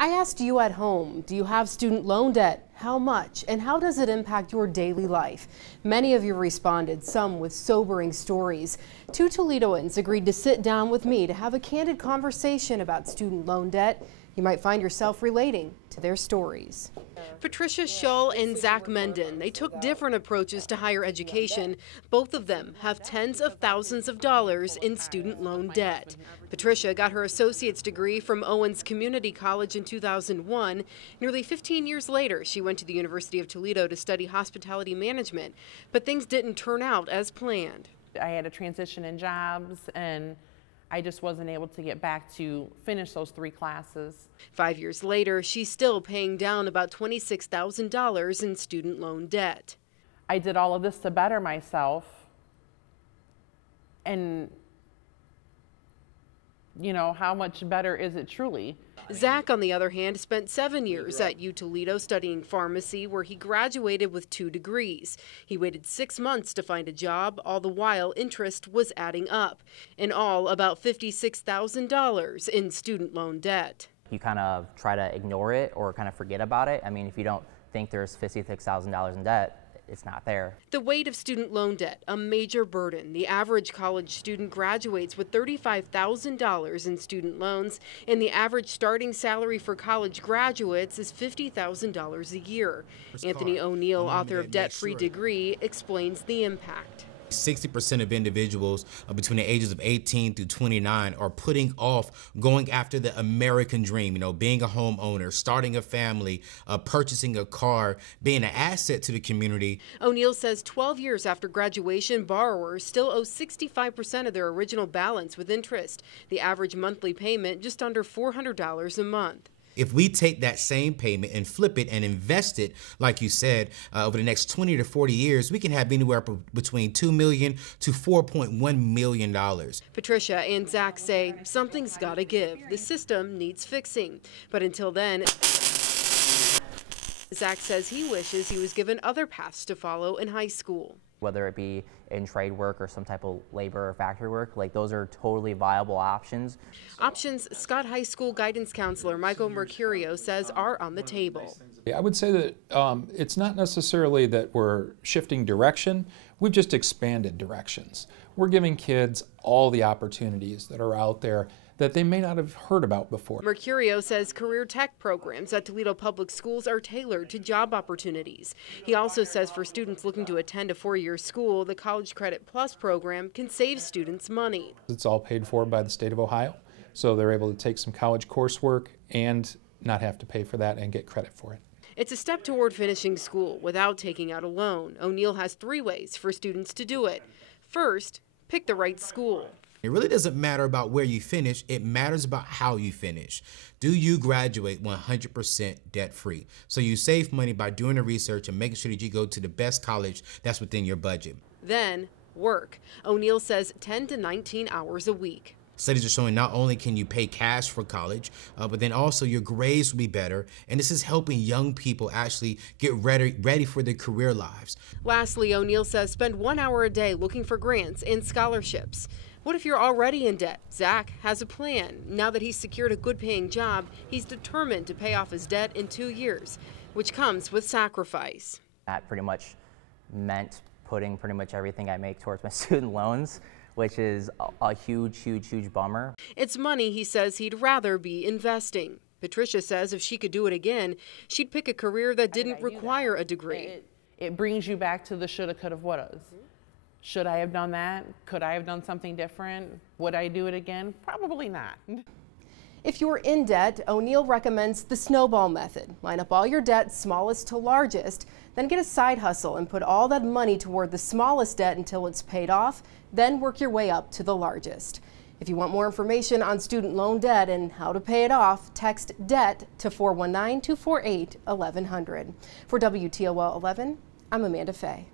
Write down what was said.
I asked you at home, do you have student loan debt? How much? And how does it impact your daily life? Many of you responded, some with sobering stories. Two Toledoans agreed to sit down with me to have a candid conversation about student loan debt. You might find yourself relating to their stories. Patricia Shull and Zach Menden, they took different approaches to higher education. Both of them have tens of thousands of dollars in student loan debt. Patricia got her associate's degree from Owens Community College in 2001. Nearly 15 years later, she went to the University of Toledo to study hospitality management, but things didn't turn out as planned. I had a transition in jobs, and I just wasn't able to get back to finish those 3 classes. 5 years later, she's still paying down about $26,000 in student loan debt. I did all of this to better myself, and you know, how much better is it truly? Zach, on the other hand, spent 7 years at U Toledo studying pharmacy, where he graduated with 2 degrees. He waited 6 months to find a job, all the while interest was adding up. In all, about $56,000 in student loan debt. You kind of try to ignore it or kind of forget about it. I mean, if you don't think there's $56,000 in debt, it's not there. The weight of student loan debt, a major burden. The average college student graduates with $35,000 in student loans, and the average starting salary for college graduates is $50,000 a year. Anthony O'Neill, author of Debt Free Degree, explains the impact. 60% of individuals between the ages of 18 through 29 are putting off going after the American dream, you know, being a homeowner, starting a family, purchasing a car, being an asset to the community. O'Neill says 12 years after graduation, borrowers still owe 65% of their original balance with interest. The average monthly payment just under $400 a month. If we take that same payment and flip it and invest it, like you said, over the next 20 to 40 years, we can have anywhere between $2 million to $4.1 million. Patricia and Zach say something's got to give. The system needs fixing. But until then, Zach says he wishes he was given other paths to follow in high school. Whether it be in trade work or some type of labor or factory work, like those are totally viable options. Options Scott High School guidance counselor Michael Mercurio says are on the table. I would say that it's not necessarily that we're shifting direction, we've just expanded directions. We're giving kids all the opportunities that are out there that they may not have heard about before. Mercurio says career tech programs at Toledo Public Schools are tailored to job opportunities. He also says for students looking to attend a 4-year school, the College Credit Plus program can save students money. It's all paid for by the state of Ohio, so they're able to take some college coursework and not have to pay for that and get credit for it. It's a step toward finishing school without taking out a loan. O'Neill has 3 ways for students to do it. First, pick the right school. It really doesn't matter about where you finish, it matters about how you finish. Do you graduate 100% debt-free? So you save money by doing the research and making sure that you go to the best college that's within your budget. Then, work. O'Neill says 10 to 19 hours a week. Studies are showing not only can you pay cash for college, but then also your grades will be better. And this is helping young people actually get ready for their career lives. Lastly, O'Neill says spend 1 hour a day looking for grants and scholarships. What if you're already in debt? Zach has a plan. Now that he's secured a good-paying job, he's determined to pay off his debt in 2 years, which comes with sacrifice. That pretty much meant putting pretty much everything I make towards my student loans, which is a huge bummer. It's money he says he'd rather be investing. Patricia says if she could do it again, she'd pick a career that didn't require a degree. It brings you back to the shoulda, coulda, wouldas. Should I have done that? Could I have done something different? Would I do it again? Probably not. If you're in debt, O'Neill recommends the snowball method. Line up all your debt, smallest to largest, then get a side hustle and put all that money toward the smallest debt until it's paid off, then work your way up to the largest. If you want more information on student loan debt and how to pay it off, text DEBT to 419-248-1100. For WTOL 11, I'm Amanda Fay.